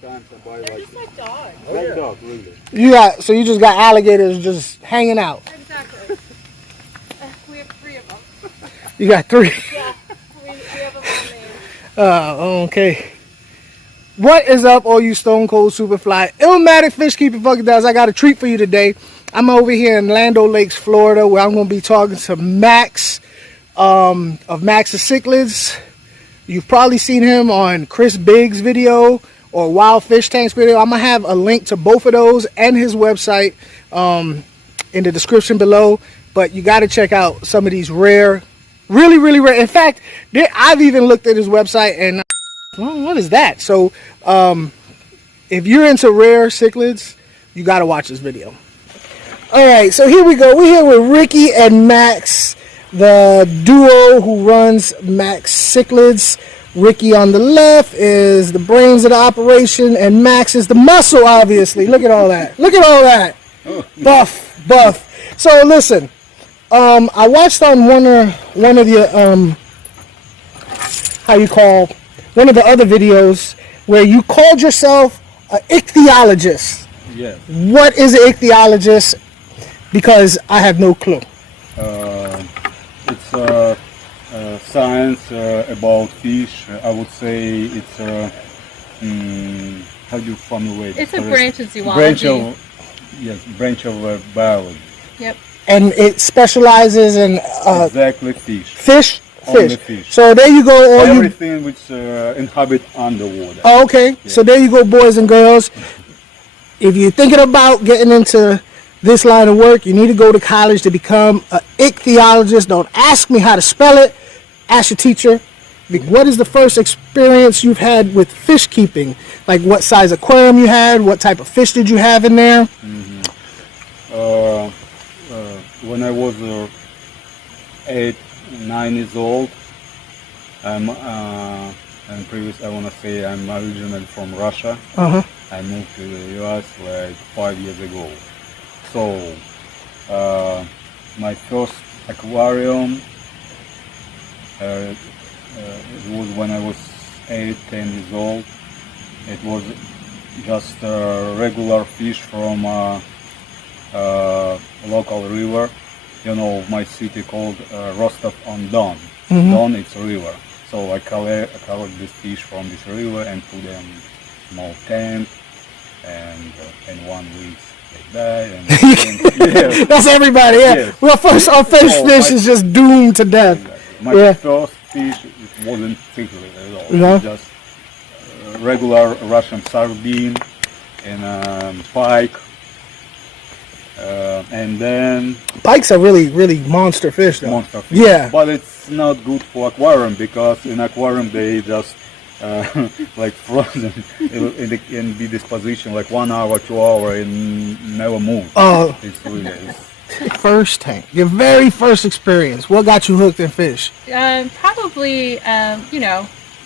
sometimes I buy They're like just like dogs. dog, really. So you just got alligators just hanging out. Exactly. We have 3 of them. You got 3. Yeah, we have them all named. Okay. What is up, all you Stone Cold Superfly Illmatic Fish Keeping Fucking Dogs? I got a treat for you today. I'm over here in Land Lakes, Florida, where I'm going to be talking to Max of Max's Cichlids. You've probably seen him on Chris Biggs' video or Wild Fish Tank's video. I'm going to have a link to both of those and his website in the description below. But you got to check out some of these rare, really, really rare. In fact, I've even looked at his website and well, what is that? So if you're into rare cichlids, you got to watch this video. All right, so here we go. We're here with Ricky and Max, the duo who runs Max Cichlids. Ricky on the left is the brains of the operation, and Max is the muscle, obviously. Look at all that. Look at all that. Buff. So listen, I watched on one of the one of the other videos where you called yourself an ichthyologist. Yes. What is an ichthyologist? Because I have no clue. It's science about fish. I would say it's how do you formulate? It's a branch of zoology. Branch of biology. Yep. And it specializes in exactly fish. Fish. Only fish. So there you go. Everything which inhabit underwater. Oh, okay. Yeah. So there you go, boys and girls. If you're thinking about getting into this line of work, you need to go to college to become an ichthyologist. Don't ask me how to spell it. Ask your teacher. What is the first experience you've had with fish keeping? Like what size aquarium you had? What type of fish did you have in there? Mm-hmm. When I was 8, 9 years old, and previous I want to say I'm originally from Russia. I moved to the US like 5 years ago. So my first aquarium it was when I was 8, 10 years old. It was just regular fish from local river. You know, my city called Rostov-on-Don. Don, it's a river. So I collect this fish from this river and put them in small tank, and in 1 week they die. And yeah. That's everybody. Yeah. Yes. Well, first our fish is just doomed to death. My first fish, it wasn't cichlid at all. No? It was just regular Russian sardine and pike. And then Pikes are really, really monster fish, though. monster fish. Yeah. But it's not good for aquarium because in aquarium they just like frozen in this position like 1 hour, 2 hour and never move. Oh. It's really First tank. Your very first experience. What got you hooked in fish? Probably,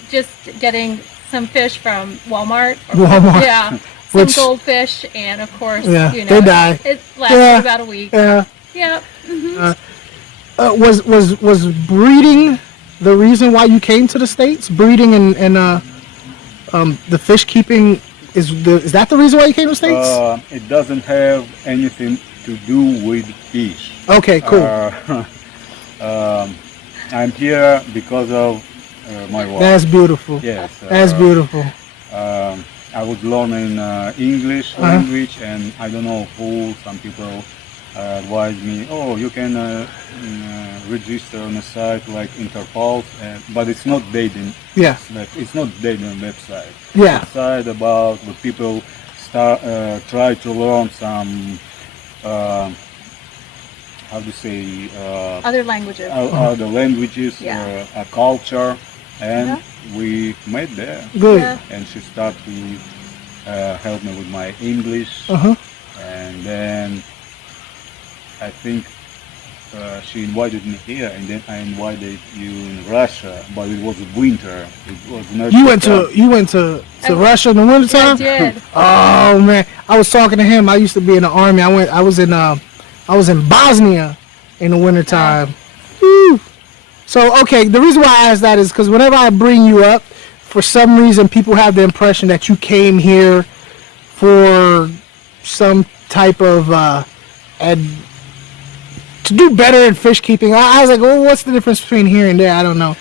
just getting some fish from Walmart. Yeah. Some goldfish, and of course, they die. It lasted about a week. Yeah. Yep. Was breeding the reason why you came to the States? Breeding and the fish keeping is that the reason why you came to the States? It doesn't have anything to do with fish. Okay, cool. I'm here because of my wife. That's beautiful. Yes. That's beautiful. I was learning English language, and I don't know who, some people advised me, oh, you can register on a site like Interpol, but it's not dating. Yeah. It's not dating website. Yeah. It's a site about the people try to learn some, how do you say? Other languages. Other languages, a culture. And we met there. Good. Yeah. And she started to help me with my English. And then I think she invited me here, and then I invited you in Russia, but it was winter. It was not. You went to Russia in the wintertime? I did. Oh man, I was talking to him. I used to be in the army. I was in Bosnia in the wintertime. Woo. So okay, the reason why I asked that is because whenever I bring you up for some reason people have the impression that you came here for some type of to do better in fish keeping. I was like, well, what's the difference between here and there? I don't know.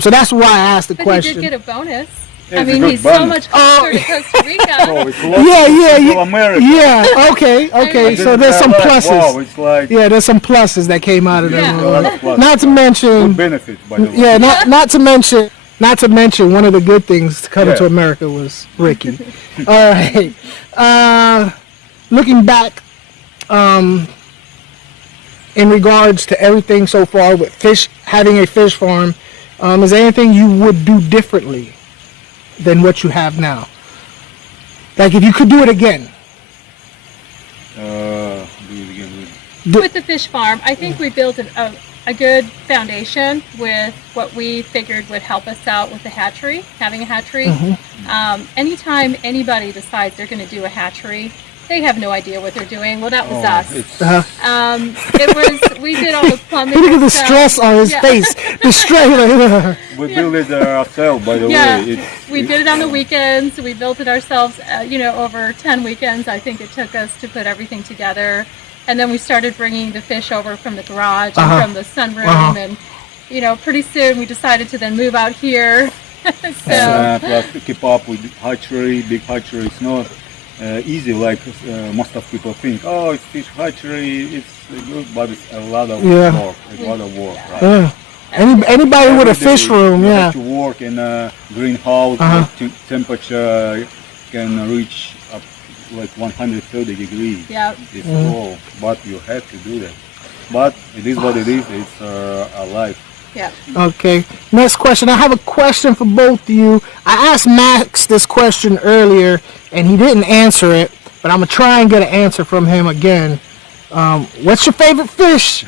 So that's why I asked the But question. he did get a bonus. Yeah, I it's a mean, good he's so bonus. much closer to Costa Rica. Oh, it's close Yeah, to yeah, America. yeah. Okay. This So is there's some like, pluses. Wow, it's like Yeah, there's some pluses that came out of Yeah. that. a lot of pluses. Not to mention, Good benefits, by the way. yeah, not to mention one of the good things to coming to Yeah. America was Ricky. All right. Looking back, in regards to everything so far with fish, having a fish farm, is there anything you would do differently than what you have now? Like if you could do it again. Do it again with With the fish farm, I think we built a good foundation with what we figured would help us out with the hatchery, having a hatchery. Anytime anybody decides they're going to do a hatchery, they have no idea what they're doing. Well, that was us. It's, We did all the plumbing. Look at the and stuff. stress on his Yeah. face. The stress. we built it ourselves, by the Yeah, way. we did it on the weekends. We built it ourselves, over 10 weekends. I think it took us to put everything together. And then we started bringing the fish over from the garage and from the sunroom. And, pretty soon we decided to then move out here. So, Plus to keep up with hatchery, big hatchery. It's not easy like most of people think. Oh, it's fish hatchery, it's good, but it's a lot of work. A lot of work, right? Anybody with a Every fish day room, you yeah. have to work in a greenhouse. The temperature can reach up like 130 degrees. yeah. It's cold, but you have to do that. But it is what it is. It's a life. Yeah. Okay. Next question. I have a question for both of you. I asked Max this question earlier, and he didn't answer it, but I'm gonna try and get an answer from him again. What's your favorite fish?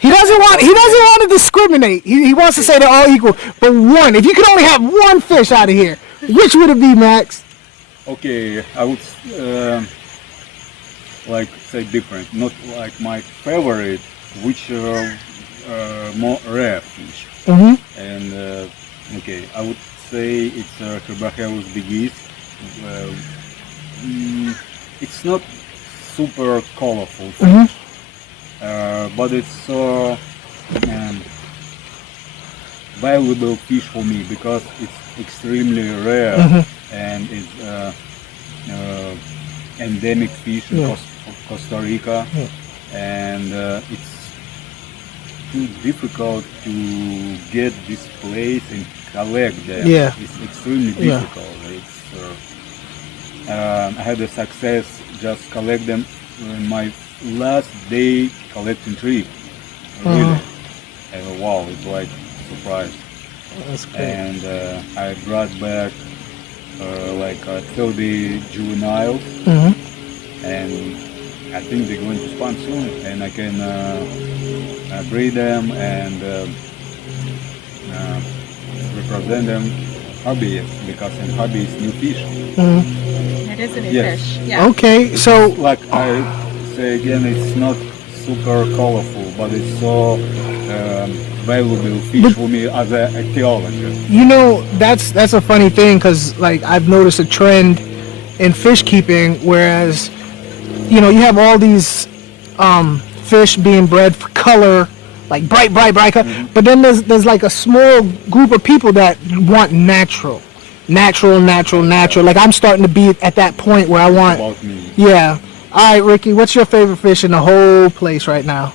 He doesn't want to discriminate. He wants to say they're all equal, but one. If you could only have one fish out of here, which would it be, Max? Okay, I would like say different. Not like my favorite, which more rare fish. And okay, I would say it's Herbaceus bigiis. It's not super colorful fish, but it's so valuable fish for me because it's extremely rare and it's endemic fish in Costa Rica, and it's too difficult to get this place and collect them. Yeah. It's extremely difficult. It's I had a success just collect them in my last day collecting trip. Really. And wow, it's like a surprise. That's great. And I brought back like 30 juveniles, and I think they're going to spawn soon, and I can breed them and represent them hobby, because in hobby is new fish. It is a new Yes. fish. Yeah. Okay, so Like I say again, it's not super colorful, but it's so valuable fish for me as a archaeologist. you know that's a funny thing, because like I've noticed a trend in fish keeping, whereas you have all these fish being bred for color, like bright color, but then there's like a small group of people that want natural. Like I'm starting to be at that point where I want. About me. Yeah. All right, Ricky, what's your favorite fish in the whole place right now?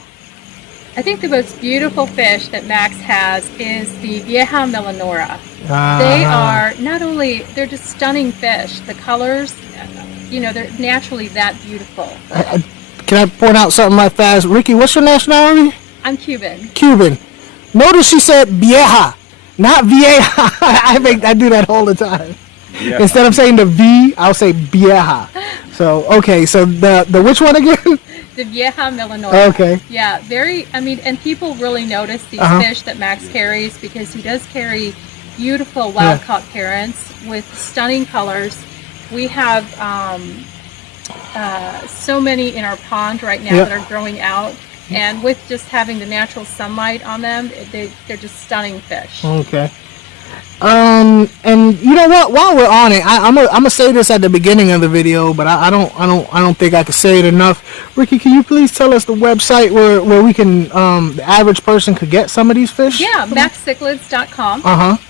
I think the most beautiful fish that Max has is the Vieja Melanora. Ah. They are not only, they're just stunning fish. The colors, they're naturally that beautiful. Can I point out something like fast? Ricky, what's your nationality? I'm Cuban. Cuban. Notice she said vieja, not vieja. I do that all the time. Yeah. Instead of saying the V, I'll say vieja. So, okay, so the which one again? The Vieja Melanora. Okay. Yeah, and people really notice these fish that Max carries, because he does carry beautiful wild-caught parents with stunning colors. We have so many in our pond right now that are growing out, and with just having the natural sunlight on them, they're just stunning fish. Okay. And you know what? While we're on it, I'm gonna say this at the beginning of the video, but I don't think I can say it enough. Ricky, can you please tell us the website where we can the average person could get some of these fish? Yeah, maxcichlids.com.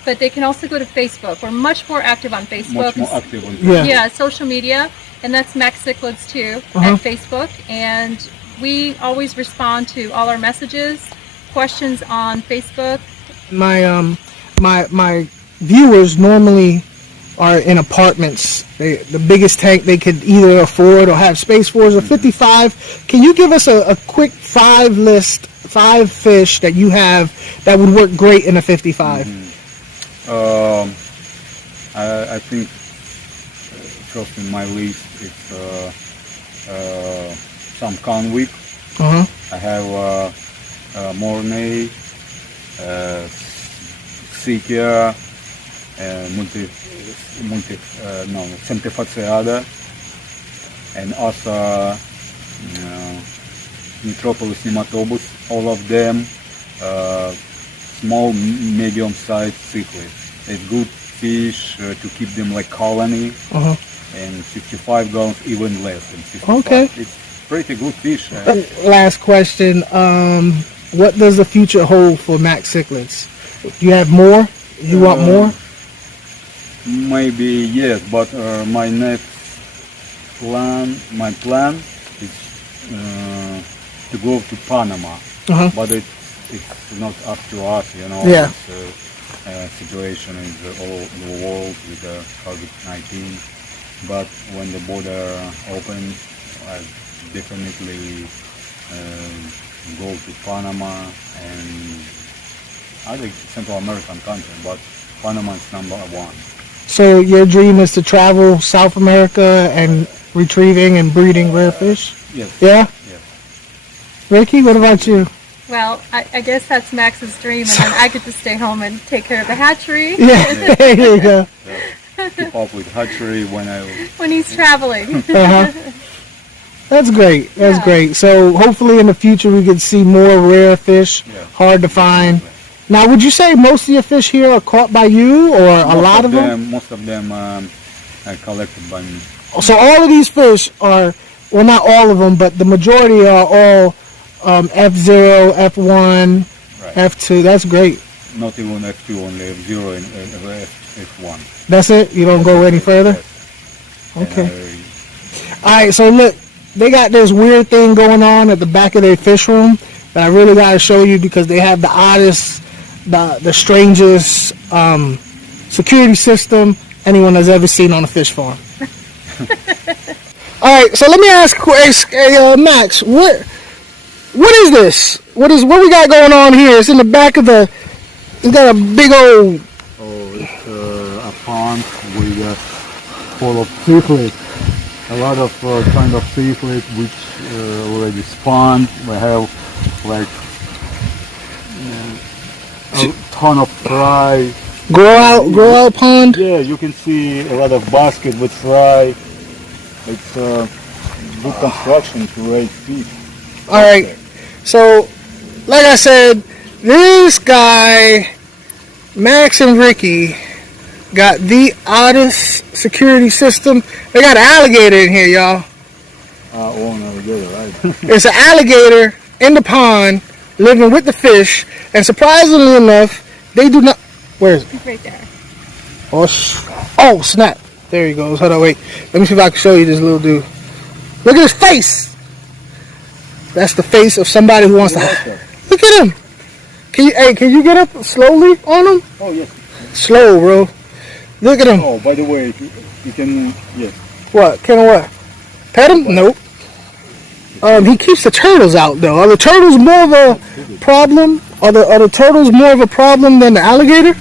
But they can also go to Facebook. We're much more active on Facebook. Much more active on Yeah, social media, and that's Max Cichlids too at Facebook. And we always respond to all our messages, questions on Facebook. My viewers normally are in apartments. The biggest tank they could either afford or have space for is a 55. Can you give us a quick 5 fish that you have that would work great in a 55? I think first in my list is some convict. I have Mornay, Cichlids, Centifasciata, and also Metropolis nematobus. All of them small, medium-sized cichlids. It's good fish to keep them like colony, and 65 gallons, even less than 65. Okay. It's pretty good fish. Last question. What does the future hold for Max Cichlids? Do you have more? You want more? Maybe yes, but my plan is to go to Panama, but it's not up to us, you know. Yeah. Situation in the world with the COVID-19, but when the border opens, I definitely go to Panama and other Central American country, but Panama is number 1. So your dream is to travel South America and retrieving and breeding rare fish? Yes. Yeah? Yes. Ricky, what about you? Well, I guess that's Max's dream, and then I get to stay home and take care of the hatchery. Yeah, there you go. Keep up with hatchery when he's traveling. That's great. That's great. So hopefully in the future we could see more rare fish, hard to find. Now, would you say most of your fish here are caught by you, or a lot of them? Most of them are collected by me. So all of these fish are, well, not all of them, but the majority are all F0, F1, F2. That's great. Not even F2, only F0 and F1. That's it? You don't go any further? Okay. All right, so look, they got this weird thing going on at the back of their fish room that I really got to show you, because they have the oddest, the strangest security system anyone has ever seen on a fish farm. All right, so let me ask Max, what is this? What we got going on here? It's in the back of the. It's got a big old. Oh, it's a pond with full of cichlids. A lot of kind of cichlids which already spawned. We have like a ton of fry. Grow out pond. Yeah, you can see a lot of basket with fry. It's good construction to raise fish. All right, so like I said, this guy, Max and Ricky, got the oddest security system. They got an alligator in here, y'all. An alligator, right? It's an alligator in the pond living with the fish, and surprisingly enough, they do not. Where is it? Right there. Oh, snap. There he goes. Hold on, wait. Let me see if I can show you this little dude. Look at his face. That's the face of somebody who wants to. Look at him. Can you get up slowly on him? Oh, yes. Slow, bro. Look at him. Oh, by the way, you can, yes. What? Can I what? Pet him? Nope. He keeps the turtles out, though. Are the turtles more of a problem? Are the turtles more of a problem than the alligator?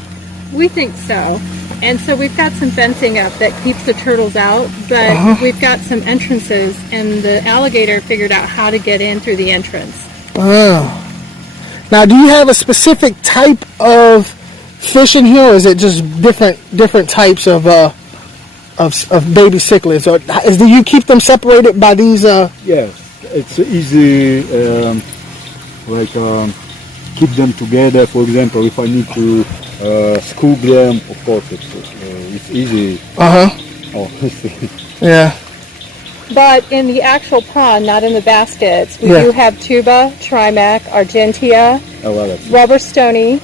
We think so. And so we've got some fencing up that keeps the turtles out, but we've got some entrances, and the alligator figured out how to get in through the entrance. Oh. Now, do you have a specific type of fish in here, or is it just different types of baby cichlids? Or do you keep them separated by these? Yes, it's easy. Keep them together. For example, if I need to Scoop them, of course, it's easy. Oh, Yeah. But in the actual pond, not in the baskets, we Yeah. do have tuba, trimac, argentea, oh well, that's rubber stony,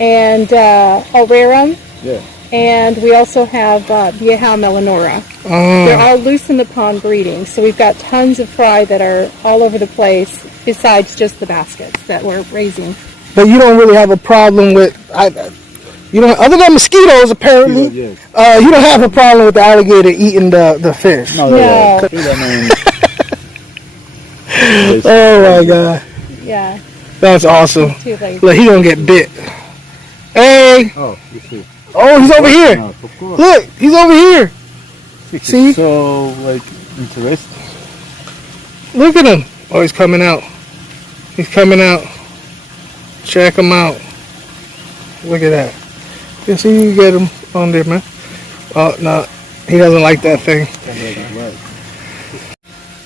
and aurarum, yeah. and we also have vieja melanora. They're all loose in the pond breeding, so we've got tons of fry that are all over the place besides just the baskets that we're raising. But you don't really have a problem with, you know, other than mosquitoes apparently, Yes. you don't have a problem with the alligator eating the fish. No, No. yeah. I mean, Oh my God, Yeah, that's awesome. too late. Look, he gonna get bit. Hey, oh, you see. oh, he's over here. No, of course. Look, he's over here. It's See? so like interesting. Look at him. Oh, he's coming out. He's coming out. Check him out. Look at that. You see, you get him on there, man. Oh, no. He doesn't like that thing.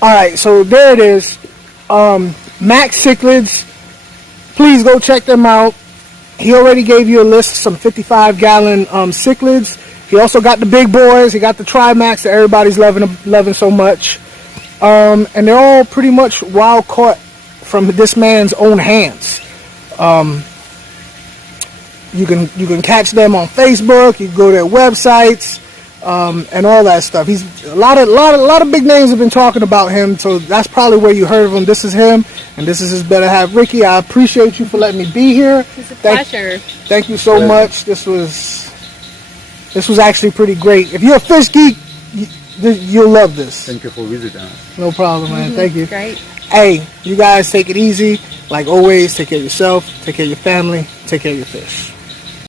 All right, so there it is. Max Cichlids. Please go check them out. He already gave you a list of some 55-gallon cichlids. He also got the big boys. He got the Trimax that everybody's loving so much. And they're all pretty much wild caught from this man's own hands. You can catch them on Facebook. You can go to their websites and all that stuff. He's a lot of big names have been talking about him, so that's probably where you heard of him. This is him, and this is his Better Half, Ricky. I appreciate you for letting me be here. It's a pleasure. Thank you so much. This was actually pretty great. If you're a fish geek, you'll love this. Thank you for visiting us. No problem, man. Thank you. Great. Hey, you guys take it easy. Like always, take care of yourself, take care of your family, take care of your fish.